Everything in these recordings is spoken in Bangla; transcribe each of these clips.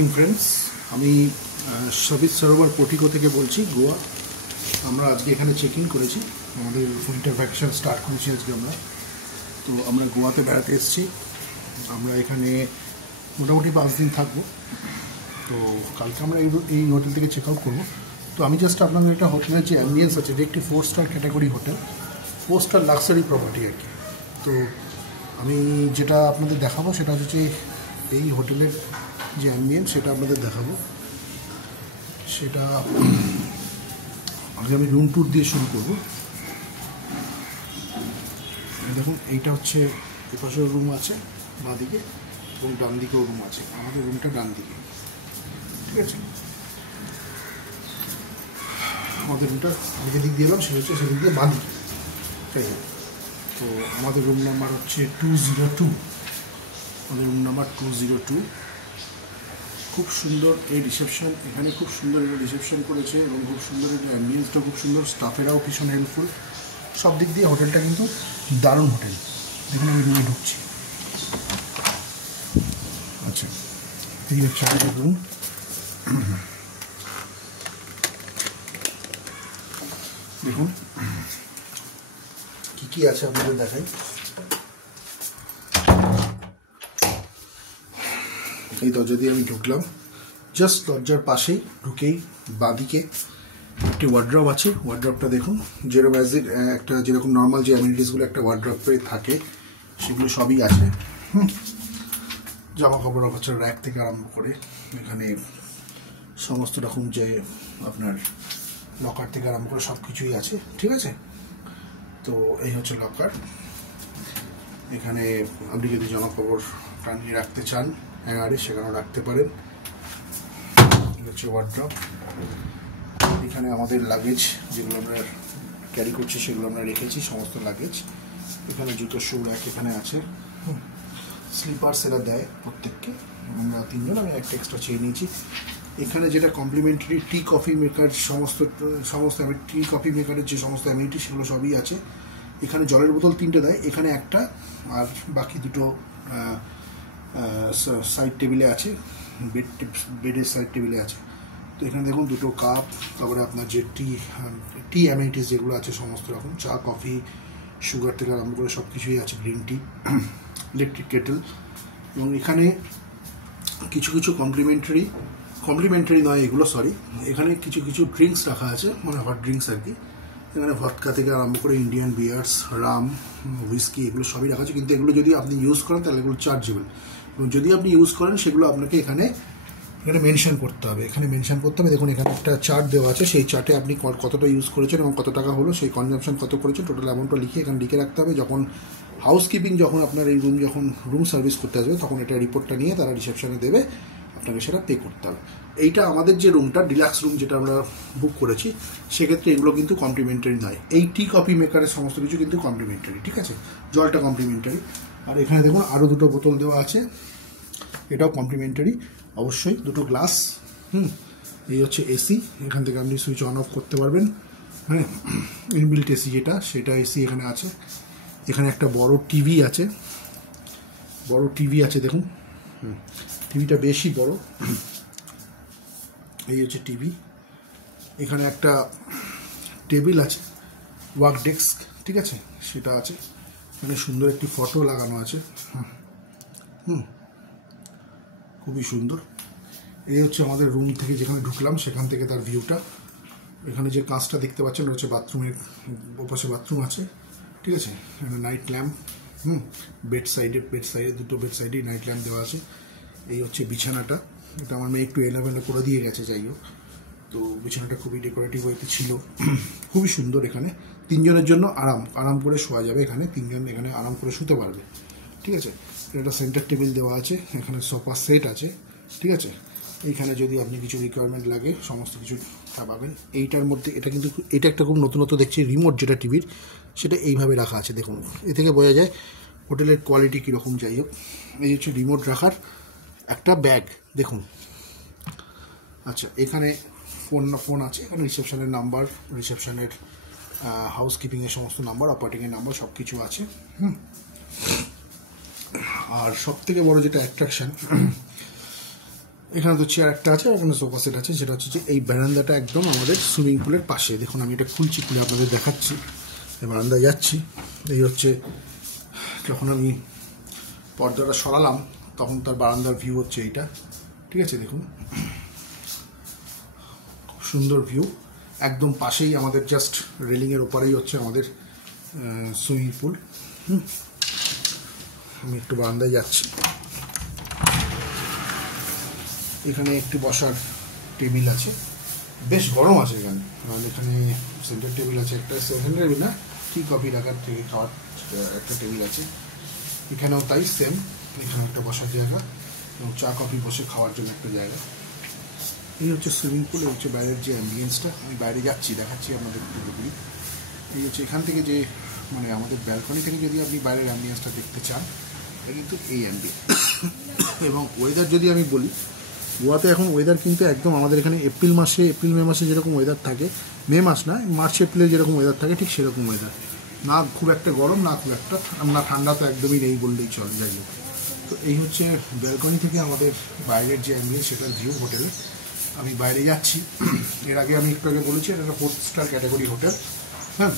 फ्रेंड्स আমি সবিত সরোবর পোর্টিকো থেকে বলছি গোয়া। আমরা আজকে এখানে চেক ইন করেছি, আমাদের উইন্টার ভ্যাকেশন স্টার্ট করেছি আজকে আমরা। তো আমরা গোয়াতে বেড়াতে এসেছি, আমরা এখানে মোটামুটি 5 দিন থাকবো। তো কালকে আমরা এই হোটেল থেকে চেক আউট করবো। তো আমি জাস্ট আপনাদের একটা হোটেলের যে অ্যাম্বিয়েন্স আছে, যে একটি 4 star category hotel, 4 star luxury property আর কি। তো আমি যেটা আপনাদের দেখাবো সেটা হচ্ছে এই হোটেলের যে অ্যাম্বিয়েন্স সেটা আপনাদের দেখাবো। সেটা আগে আমি রুম ট্যুর দিয়ে শুরু করব। দেখুন এইটা হচ্ছে এপাশেও রুম আছে বাঁ দিকে এবং ডান দিকেও রুম আছে। আমাদের রুমটা ডান দিকে, ঠিক আছে। আমাদের রুমটা যে দিক দিয়ে এলাম সেটা হচ্ছে সেদিক দিয়ে বাঁ দিকে, তাই না? তো আমাদের রুম নাম্বার হচ্ছে 202। আমাদের রুম নাম্বার 202। খুব সুন্দর এই রিসেপশন, এখানে খুব সুন্দর এটা রিসেপশন করেছে এবং খুব সুন্দর এটা অ্যাম্বিয়েন্সটা খুব সুন্দর, স্টাফেরাও ভীষণ হেল্পফুল। সব দিক দিয়ে হোটেলটা কিন্তু দারুণ হোটেল। দেখুন আমি রুমে ঢুকছি। আচ্ছা, এই হচ্ছে আমাদের রুম। দেখুন কী কী আছে আপনাদের দেখাই। এই দরজা দিয়ে আমি ঢুকলাম, জাস্ট দরজার পাশেই ঢুকেই বাঁদিকে একটি ওয়ার্ড্রপ আছে। ওয়ার্ড্রপটা দেখুন, যেরকম একটা যেরকম নর্মাল যে অ্যামিনিটিসগুলো একটা ওয়ার্ড্রপে থাকে সেগুলো সবই আছে। জামা কাপড় অবস্থার র্যাক থেকে আরম্ভ করে এখানে সমস্ত রকম যে আপনার লকার থেকে আরম্ভ করে সব কিছুই আছে, ঠিক আছে। তো এই হচ্ছে লকার। এখানে আপনি যদি জামা কাপড় টানিয়ে রাখতে চান হ্যাঙ্গারে সেখানেও রাখতে পারেন। হচ্ছে ওয়ার্ড্রপ। এখানে আমাদের লাগেজ যেগুলো আমরা ক্যারি করছি সেগুলো আমরা রেখেছি, সমস্ত লাগেজ। এখানে জুতো শু র্যাক এখানে আছে। স্লিপার্স এরা দেয় প্রত্যেককে, আমরা 3 জন, আমি একটা এক্সট্রা চেয়ে নিয়েছি। এখানে যেটা কমপ্লিমেন্টারি টি কফি মেকার, সমস্ত টি কফি মেকারের যে সমস্ত অ্যামিনিটি সেগুলো সবই আছে। এখানে জলের বোতল 3টে দেয়, এখানে একটা, আর বাকি 2টো সাইড টেবিলে আছে, বেডের সাইড টেবিলে আছে। তো এখানে দেখুন 2টো কাপ, তারপরে আপনার যে টি অ্যামিনিটিস যেগুলো আছে সমস্ত রকম, চা কফি সুগার থেকে আরম্ভ করে সব কিছুই আছে, গ্রিন টি, ইলেকট্রিক কেটেল। এবং এখানে কিছু কিছু কমপ্লিমেন্টারি নয় এগুলো, সরি, এখানে কিছু কিছু ড্রিঙ্কস রাখা আছে, মানে হট ড্রিঙ্কস আর কি। এখানে ভদকা থেকে আরম্ভ করে ইন্ডিয়ান বিয়ার্স, রাম, হুইস্কি, এগুলো সবই রাখা আছে। কিন্তু এগুলো যদি আপনি ইউজ করেন তাহলে এগুলো চার্জেবল, এবং যদি আপনি ইউজ করেন সেগুলো আপনাকে এখানে মেনশন করতে হবে। এখানে মেনশন করতে হবে। দেখুন এখানে একটা চার্ট দেওয়া আছে, সেই চার্টে আপনি কতটা ইউজ করেছেন এবং কত টাকা হলো, সেই কনজাম্পশন কত করেছেন, টোটাল অ্যামাউন্টটা লিখে এখানে লিখে রাখতে হবে। যখন হাউসকিপিং যখন আপনার এই রুম সার্ভিস করতে আসবে তখন এটা রিপোর্টটা নিয়ে তারা রিসেপশনে দেবে, আপনাকে সেটা পে করতে হবে। এইটা আমাদের যে রুমটা ডিলাক্স রুম যেটা আমরা বুক করেছি সেক্ষেত্রে এগুলো কিন্তু কমপ্লিমেন্টারি নয়। এই টি কফি মেকারের সমস্ত কিছু কিন্তু কমপ্লিমেন্টারি, ঠিক আছে। জলটা কমপ্লিমেন্টারি। আর এখানে দেখুন আরও 2টো বোতল দেওয়া আছে, এটাও কমপ্লিমেন্টারি অবশ্যই। 2টো গ্লাস। এই হচ্ছে এসি, এখান থেকে আপনি সুইচ অন অফ করতে পারবেন। হ্যাঁ, ইনবিল্ট এসি যেটা, সেটা এসি এখানে আছে। এখানে একটা বড় টিভি আছে, দেখুন টিভিটা বেশি বড়। এই হচ্ছে টিভি। এখানে একটা টেবিল আছে, ওয়ার্ক ডেস্ক, ঠিক আছে, সেটা আছে। এখানে সুন্দর একটি ফটো লাগানো আছে, খুবই সুন্দর। এই হচ্ছে আমাদের রুম থেকে যেখানে ঢুকলাম সেখান থেকে তার ভিউটা। এখানে যে কাঁচটা দেখতে পাচ্ছেন হচ্ছে বাথরুমের ওপাশে বাথরুম আছে, ঠিক আছে। এখানে নাইট ল্যাম্প, বেড সাইডে 2টো বেড সাইডে নাইট ল্যাম্প দেওয়া আছে। এই হচ্ছে বিছানাটা, এটা আমার মেয়ে একটু এলোমেলো করে দিয়ে গেছে, যাই হোক। তো বিছানাটা খুবই ডেকোরেটিভ ওয়েতে ছিল, খুবই সুন্দর। এখানে 3 জনের জন্য আরাম করে শোয়া যাবে, এখানে 3 জন এখানে আরাম করে শুতে পারবে, ঠিক আছে। একটা সেন্টার টেবিল দেওয়া আছে, এখানে সোফা সেট আছে, ঠিক আছে। এইখানে যদি আপনি কিছু রিকোয়ারমেন্ট লাগে সমস্ত কিছু পাবেন এইটার মধ্যে। এটা একটা খুব নতুন দেখছি রিমোট, যেটা টিভির, সেটা এইভাবে রাখা আছে। দেখুন এ থেকে বোঝা যায় হোটেলের কোয়ালিটি কীরকম। যাই হোক, এই হচ্ছে রিমোট রাখার একটা ব্যাগ, দেখুন। আচ্ছা, এখানে ফোন আছে, এখানে রিসেপশনের নাম্বার, রিসেপশনের হাউসকিপিংয়ের সমস্ত নাম্বার, অপারেটিংয়ের নাম্বার সব কিছু আছে। আর সব থেকে বড় যেটা অ্যাট্রাকশন, এখানে তো চেয়ার একটা আছে, এখানে সোফা সেট আছে। সেটা হচ্ছে যে এই বারান্দাটা একদম আমাদের সুইমিং পুলের পাশে। দেখুন আমি এটা খুলছি, খুলে আপনাদের দেখাচ্ছি। বারান্দায় যাচ্ছি। এই হচ্ছে যখন আমি পর্দাটা সরালাম তখন তার বারান্দার ভিউ হচ্ছে এইটা, ঠিক আছে। দেখুন খুব সুন্দর ভিউ, একদম পাশেই আমাদের, জাস্ট রেলিংয়ের ওপারেই হচ্ছে আমাদের সুইমিং পুল। আমি একটু বারান্দায় যাচ্ছি। এখানে একটি বসার টেবিল আছে, বেশ গরম আছে এখানে, কারণ এখানে সেন্টার টেবিল আছে একটা, সেন্টার টেবিল না, টি কফি রাখার থেকে খাওয়ার একটা টেবিল আছে। এখানেও তাই সেম, এখানে একটা বসার জায়গা এবং চা কফি বসে খাওয়ার জন্য একটা জায়গা। এই হচ্ছে সুইমিং পুল, এই হচ্ছে বাইরের যে অ্যাম্বিয়েন্সটা। আমি বাইরে যাচ্ছি, দেখাচ্ছি আপনাদের পুরোপুরি। এই হচ্ছে এখান থেকে যে মানে আমাদের ব্যালকনি থেকে যদি আপনি বাইরের অ্যাম্বিয়েন্সটা দেখতে চান, এটা কিন্তু এই অ্যাম্বিয়েন্স। এবং ওয়েদার যদি আমি বলি, গোয়াতে এখন ওয়েদার কিন্তু একদম আমাদের এখানে এপ্রিল মে মাসে যেরকম ওয়েদার থাকে, মে মাস না, মার্চ এপ্রিলে যেরকম ওয়েদার থাকে ঠিক সেরকম ওয়েদার। না খুব একটা গরম, না খুব একটা না ঠান্ডা, তো একদমই নেই বললেই চলে। যাই হোক, তো এই হচ্ছে ব্যালকনি থেকে আমাদের বাইরের যে অ্যাম্বিয়েন্স, সেটার ভিউ হোটেলে। আমি বাইরে যাচ্ছি। এর আগে আমি একটু আগে বলেছি এটা একটা 4 স্টার ক্যাটাগরি হোটেল। হ্যাঁ,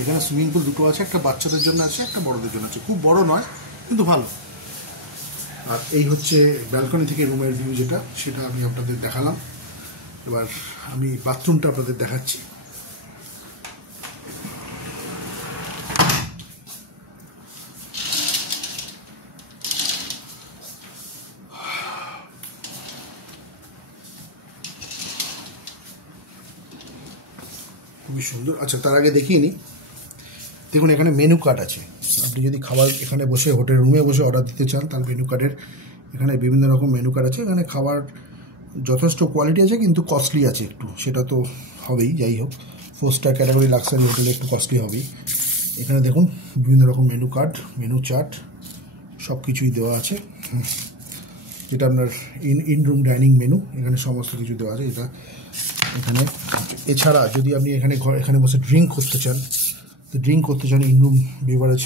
এখানে সুইমিং পুল দুটো আছে, একটা বাচ্চাদের জন্য আছে, একটা বড়দের জন্য আছে। খুব বড় নয় কিন্তু ভালো। আর এই হচ্ছে ব্যালকনি থেকে রুমের ভিউ, যেটা সেটা আমি আপনাদের দেখালাম। এবার আমি বাথরুমটা আপনাদের দেখাচ্ছি। খুবই সুন্দর। আচ্ছা, তার আগে দেখিয়ে নিই। দেখুন এখানে মেনু কার্ড আছে। আপনি যদি খাবার এখানে বসে হোটেল রুমে বসে অর্ডার দিতে চান, তাহলে মেনু কার্ডের এখানে বিভিন্ন রকম মেনু কার্ড আছে। এখানে খাবার যথেষ্ট কোয়ালিটি আছে, কিন্তু কস্টলি আছে একটু, সেটা তো হবেই। যাই হোক, 4 স্টার ক্যাটাগরি লাক্সারি হোটেলে একটু কস্টলি হবেই। এখানে দেখুন বিভিন্ন রকম মেনু কার্ড, মেনু চার্ট সব কিছুই দেওয়া আছে। যেটা আপনার ইন রুম ডাইনিং মেনু, এখানে সমস্ত কিছু দেওয়া আছে। এটা এখানে এছাড়া যদি আপনি এখানে বসে ড্রিঙ্ক করতে চান, তো ড্রিঙ্ক করতে চান ইন রুম বেভারেজ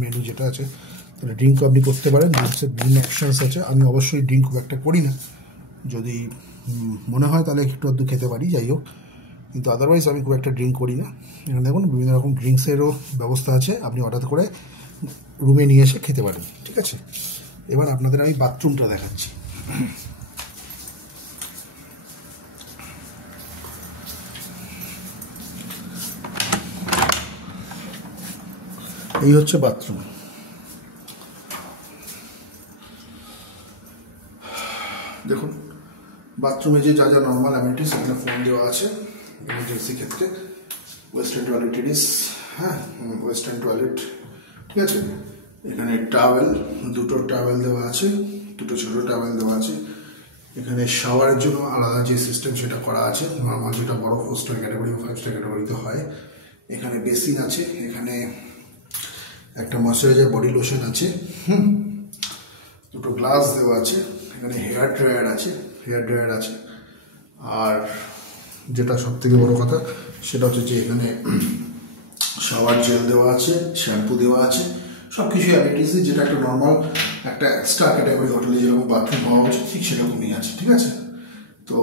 মেনু যেটা আছে, তাহলে ড্রিঙ্কও আপনি করতে পারেন। ড্রিঙ্কসের বিভিন্ন অপশানস আছে। আমি অবশ্যই ড্রিঙ্ক খুব একটা করি না, যদি মনে হয় তাহলে একটু আধটু খেতে পারি, যাই হোক, কিন্তু আদারওয়াইজ আমি খুব একটা ড্রিঙ্ক করি না। এখানে দেখুন বিভিন্ন রকম ড্রিঙ্কসেরও ব্যবস্থা আছে, আপনি অর্ডার করে রুমে নিয়ে এসে খেতে পারেন, ঠিক আছে। এবার আপনাদের আমি বাথরুমটা দেখাচ্ছি। এই হচ্ছে বাথরুম। দেখুন বাথরুমে যে যা যা নর্মাল অ্যামিনিটিস, সেখানে ফোন দেওয়া আছে এমার্জেন্সি ক্ষেত্রে। ওয়েস্টার্ন টয়লেটারিস, হ্যাঁ ওয়েস্টার্ন টয়লেট, ঠিক আছে। এখানে টাওয়েল, দুটো টাওয়েল দেওয়া আছে, দুটো ছোটো টাওয়েল দেওয়া আছে। এখানে শাওয়ারের জন্য আলাদা যে সিস্টেম সেটা করা আছে, নর্মাল যেটা বড় 4 স্টার ক্যাটাগরি বা 5 স্টার ক্যাটাগরিতে হয়। এখানে বেসিন আছে, এখানে একটা ময়শ্চারাইজার বডি লোশন আছে, দুটো গ্লাস দেওয়া আছে। এখানে হেয়ার ড্রায়ার আছে। আর যেটা সব থেকে বড় কথা সেটা হচ্ছে যে এখানে শাওয়ার জেল দেওয়া আছে, শ্যাম্পু দেওয়া আছে, সব কিছু অ্যামিনিটিস, যেটা একটা নর্মাল একটা স্টার ক্যাটাগরি হোটেলে যেরকম বাথরুম হওয়া উচিত ঠিক সেরকমই আছে, ঠিক আছে। তো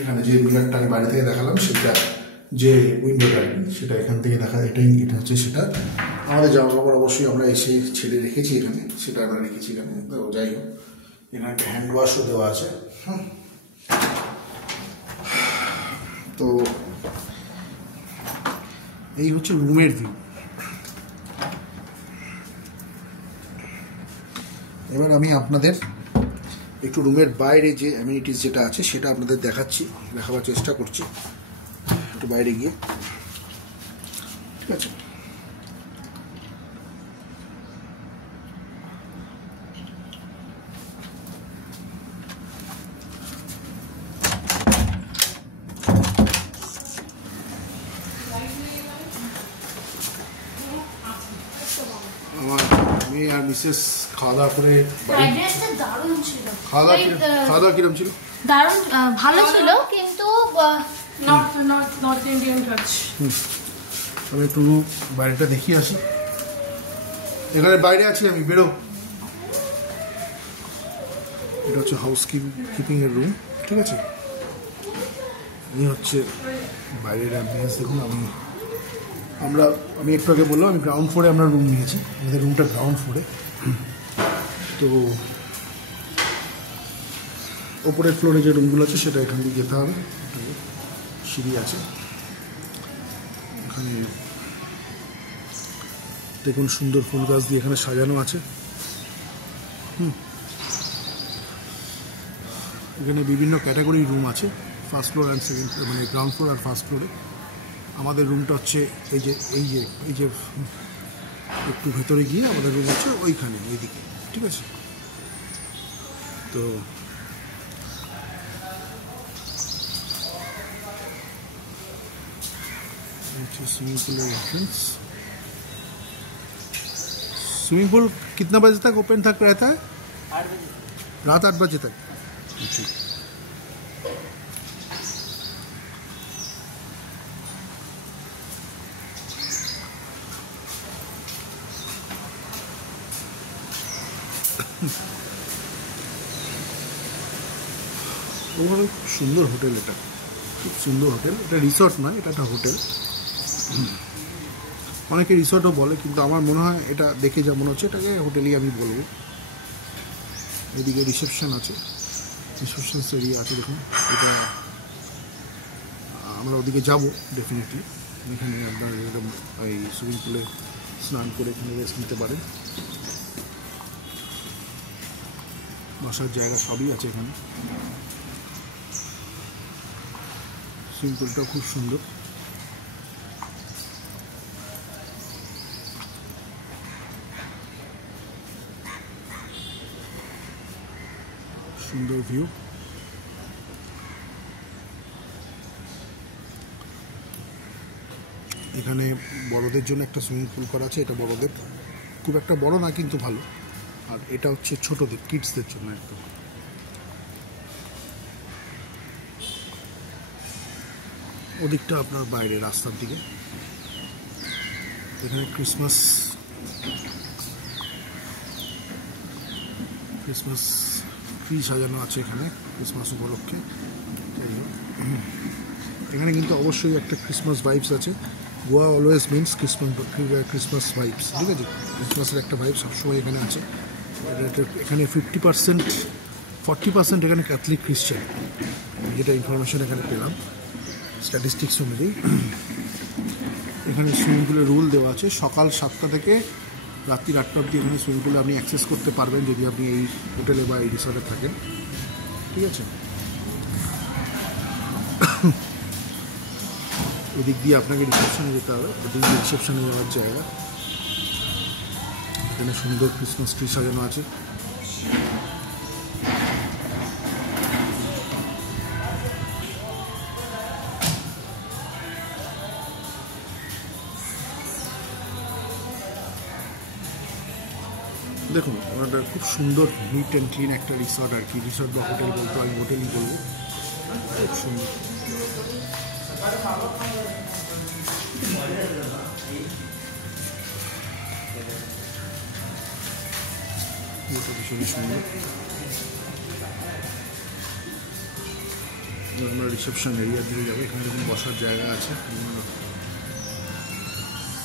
এখানে যে মিরারটা আমি বাড়ি থেকে দেখালাম, সেটা যে উইন্ডোটা সেটা এখান থেকে দেখা, এটা হচ্ছে সেটা। আমাদের জামা কাপড় অবশ্যই আমরা এসে ছেড়ে রেখেছি এখানে, সেটা আমরা রেখেছি এখানে। তো যাই হোক, এখানে একটা হ্যান্ড ওয়াশও দেওয়া আছে। তো এই হচ্ছে রুমের ভিউ। এবার আমি আপনাদের একটু রুমের বাইরে যে অ্যামিনিটিস যেটা আছে সেটা আপনাদের দেখাবার চেষ্টা করছি, একটু বাইরে গিয়ে, ঠিক আছে। আমি আর মিসেস খাওয়া দাওয়া করে খাওয়া দাওয়া কিরকম ছিল? দারুণ ভালো ছিল, কিন্তু নর্থ ইন্ডিয়ান টাচ। আমি একটু বাইরেটা দেখিয়ে আসি। এখানে বাইরে আছি আমি, বেরো। এটা হচ্ছে হাউস কিপিংয়ের রুম, ঠিক আছে। এই হচ্ছে বাইরের অ্যাম্বিয়েন্স দেখুন। আমি একটু আগে বললাম আমি গ্রাউন্ড ফ্লোরে আমরা রুম নিয়েছি, আমাদের রুমটা গ্রাউন্ড ফ্লোরে। তো ওপরের ফ্লোরে যে রুমগুলো আছে সেটা এখান দিয়ে যেতে হবে, সিঁড়ি আছে এখানে। দেখুন সুন্দর ফুল গাছ দিয়ে এখানে সাজানো আছে। এখানে বিভিন্ন ক্যাটাগরির রুম আছে, ফার্স্ট ফ্লোর অ্যান্ড সেকেন্ড, মানে গ্রাউন্ড ফ্লোর আর ফার্স্ট ফ্লোরে। আমাদের রুমটা হচ্ছে এই যে একটু ভেতরে গিয়ে আমাদের রুম হচ্ছে ওইখানে, ওইদিকে, ঠিক আছে। তো swimming pool entrance. Swimming pool कितना बजे तक ओपन तक रहता है? 8 बजे, रात 8 बजे तक। ठीक। ওখানে খুব সুন্দর হোটেল, এটা খুব সুন্দর হোটেল। এটা রিসর্ট নয়, এটা একটা হোটেল। অনেকে রিসর্টও বলে, কিন্তু আমার মনে হয় এটা দেখে যা মনে হচ্ছে এটাকে হোটেলই আমি বলবো। এদিকে রিসেপশন আছে, রিসেপশন এরিয়া আছে দেখুন। এটা আমরা ওদিকে যাব ডেফিনেটলি। এখানে আপনার এই সুইমিং পুলে স্নান করে এখানে রেস্ট নিতে পারেন, বসার জায়গা সবই আছে এখানে। সুইমিং পুলটাও খুব সুন্দর। সুন্দর ভিউ। এখানে বড়দের জন্য একটা সুইমিং পুল করা আছে, এটা বড়দের, খুব একটা বড় না কিন্তু ভালো। আর এটা হচ্ছে ছোটদের, কিডসদের জন্য একদম। ওদিকটা আপনার বাইরে রাস্তার দিকে। এখানে ক্রিসমাস ট্রি সাজানো আছে এখানে ক্রিসমাস উপলক্ষে। এখানে কিন্তু অবশ্যই একটা ক্রিসমাস ভাইবস আছে। Goa always means Christmas vibes, ঠিক আছে। ক্রিসমাসের একটা ভাইব সবসময় এখানে আছে। এখানে 40% এখানে ক্যাথলিক খ্রিস্টান, যেটা ইনফরমেশন এখানে পেলাম স্ট্যাটিস্টিক্স অনুযায়ী। এখানে সুইমিং পুলের রুল দেওয়া আছে, সকাল 7টা থেকে রাত্রি 8টা অবধি এখানে সুইমিং পুলে আপনি অ্যাক্সেস করতে পারবেন যদি আপনি এই হোটেলে বা এই রিসর্টে থাকেন, ঠিক আছে। ওদিক দিয়ে আপনাকে রিসেপশনে যেতে হবে, ওদিক দিয়ে রিসেপশনে যাওয়ার জায়গা। এখানে সুন্দর ক্রিসমাস ট্রি সাজানো আছে। দেখুন ওটা খুব সুন্দর নিট অ্যান্ড ক্লিন একটা রিসর্ট আর কি। রিসর্ট বা হোটেল বলতে আমি হোটেলই বলবো, খুব সুন্দর। ভীষণই সুন্দর। আমরা রিসেপশন এরিয়া দিয়ে যাবো। এখানে দেখুন বসার জায়গা আছে,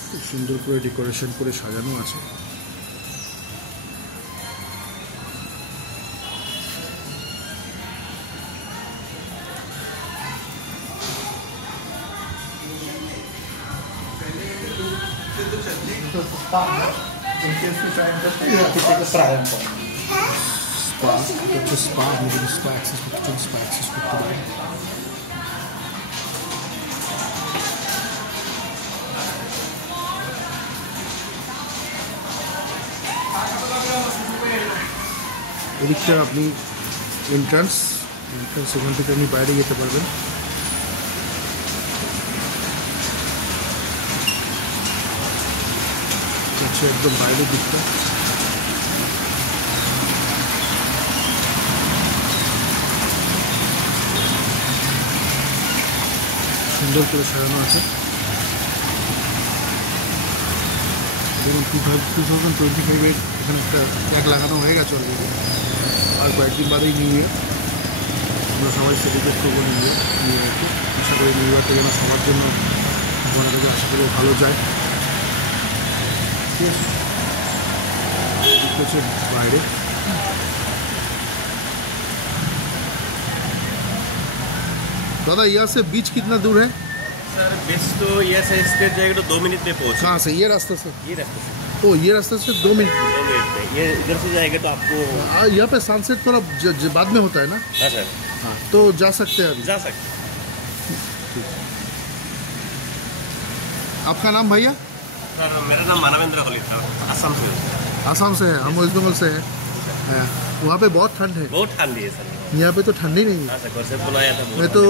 খুব সুন্দর করে ডেকোরেশন করে সাজানো আছে। In case you try interested, you have to take a trial form. Spa, it's a spa, maybe spa access করতে পারেন। এদিকটা আপনি এন্ট্রান্স এখান থেকে আপনি বাইরে যেতে পারবেন। একদম বাইরের দিকটা সুন্দর করে সাজানো আছে। এবং 2025 এখানে একটা ট্যাগ লাগানো হয়ে গেছে অলরেডি। আর কয়েকদিন বাদেই নিউ ইয়ার, আমরা সবাই সেলিব্রেট করবো নিউ ইয়ারকে। আশা করি নিউ ইয়ারটা যেন সবার জন্য ভগবানের কাছে আশা করি ভালো যায়। ঠিক আছে, বাইরে दादा यहाँ से बीच कितना दूर है? सर बीच तो यहाँ से स्टेट जाएगा तो 2 मिनट में पहुँच। कहाँ से? ये रास्ते से? ये रास्ते से। तो ये रास्ते से 2 मिनट में? 2 मिनट में। ये इधर से जाएगा तो आपको यहाँ पे सनसेट थोड़ा बाद में होता है ना? हाँ सर, हाँ, तो जा सकते हैं अभी? जा सकते हैं। आपका नाम भैया? सर मेरा नाम मानवेंद्र कली था, असम से। आसाम से है, हम वेस्ट बंगाल से हैं। वहाँ पे बहुत ठंड है। बहुत ठंडी है सर। यहाँ पे तो ठंडी नहीं है। हाँ सर, कॉन्सेप्ट बनाया था। मैं तो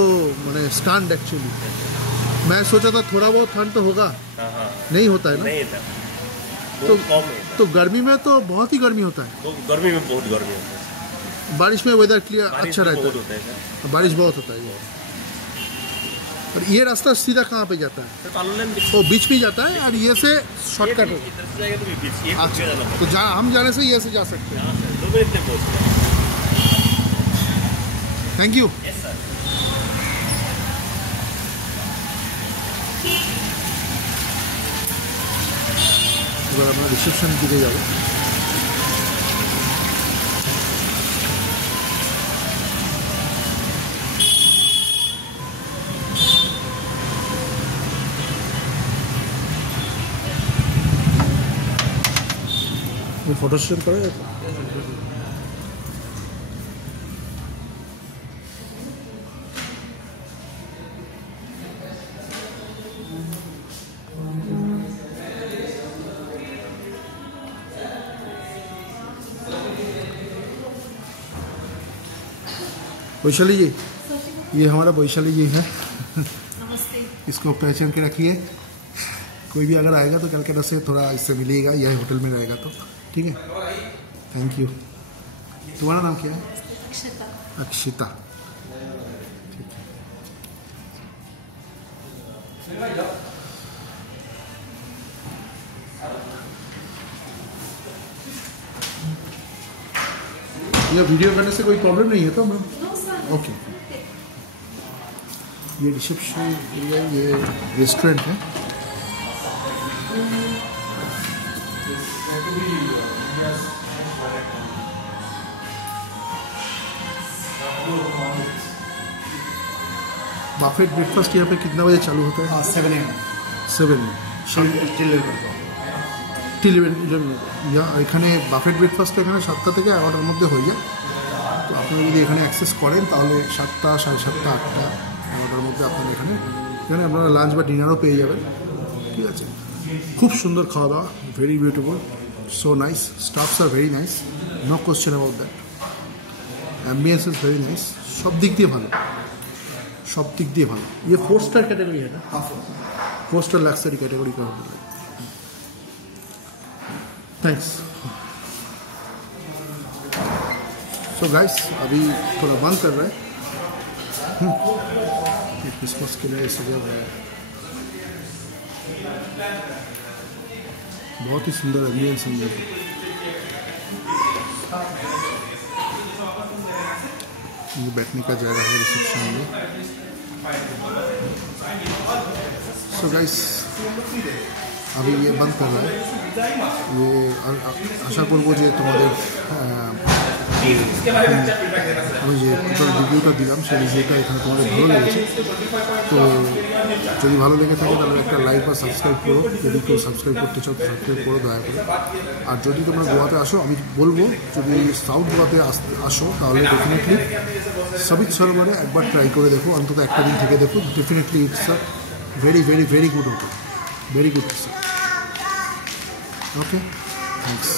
मैंने स्टैंड एक्चुअली, मैं सोचा था थोड़ा बहुत ठंड तो होगा, हाँ हाँ, नहीं होता है ना? नहीं था, तो बहुत कम है। तो गर्मी में तो बहुत ही गर्मी होता है, तो गर्मी में बहुत गर्मी होता है। बारिश में वेदर क्लियर बारिश अच्छा भी रहता बहुत है, होता है सर। बारिश बहुत होता है। और ये रास्ता सीधा कहाँ पे जाता है? सर पालूलैंड बीच। वो बीच में जाता है और ये से शॉर्टकट है। इधर से जाएगा तो बीच, ये कुछ अच्छा, जाना तो जहाँ हम जाने से ये से जा सकते हैं। हाँ सर, 2 मिनट में पहुँच गए। Thank you. Yes sir. এবার আমরা রিসেপশন দিকে যাব। ফটো সেশন করা যাবে? वैशाली जी, ये हमारा वैशाली जी है। नमस्ते। इसको पहचान के रखिए, कोई भी अगर आएगा तो कलकत्ता से थोड़ा इससे मिलेगा, यही होटल में रहेगा तो ठीक है। Thank you. तुम्हारा नाम क्या है? अक्षता। अक्षिता, ठीक है। ये वीडियो करने से कोई प्रॉब्लम नहीं है तो मैम? ओके। ये रिसेप्शन एरिया, ये रेस्टोरेंट है। बाफेट ब्रेकफास्ट यहाँ पे कितना बजे चालू होता है? 7 AM 7 টিল 11 এখানে বাফেট ব্রেকফাস্ট এখানে 7টা থেকে 11টার মধ্যে হয়ে যায়। তো আপনারা যদি এখানে অ্যাক্সেস করেন তাহলে 7টা, 7:30, 8টা, 11টার মধ্যে আপনারা এখানে আপনারা লাঞ্চ বা ডিনারও পেয়ে যাবেন। ঠিক আছে, খুব সুন্দর খাওয়া দাওয়া, very beautiful, so nice, staffs আর very nice, no question about that, ambience is very nice, সব দিক দিয়ে ভালো, সব দিক দিয়ে ভালো। ये 4 स्टार कैटेगरी है ना? 4 स्टार लग्जरी कैटेगरी का होटल है। थैंक्स। सो गाइस, अभी थोड़ा बंद कर रहे हैं। क्रिसमस के लिए सजा हुआ है, बहुत ही सुंदर एम्बियंस है। ये बैठने का जगह है रिसेप्शन में। सो गाइस, अभी ये बंद कर रहा है। ये आशा করবো যে তোমাদের আমি যে টোটাল রিভিউটা দিলাম সেই রিভিউটা এখানে তোমাদের ভালো লেগেছে। তো যদি ভালো লেগে থাকে তাহলে একটা লাইক বা সাবস্ক্রাইব করো, যদি কেউ সাবস্ক্রাইব করতে চাও সাবস্ক্রাইব করো দয়া করে। আর যদি তোমরা গোয়াতে আসো, আমি বলবো যদি সাউথ গোয়াতে আসো তাহলে ডেফিনেটলি সবিত সরোবরে একবার ট্রাই করে দেখো, অন্তত একটা দিন থেকে দেখো, definitely it's a very very very good hotel, very good. Okay, thanks.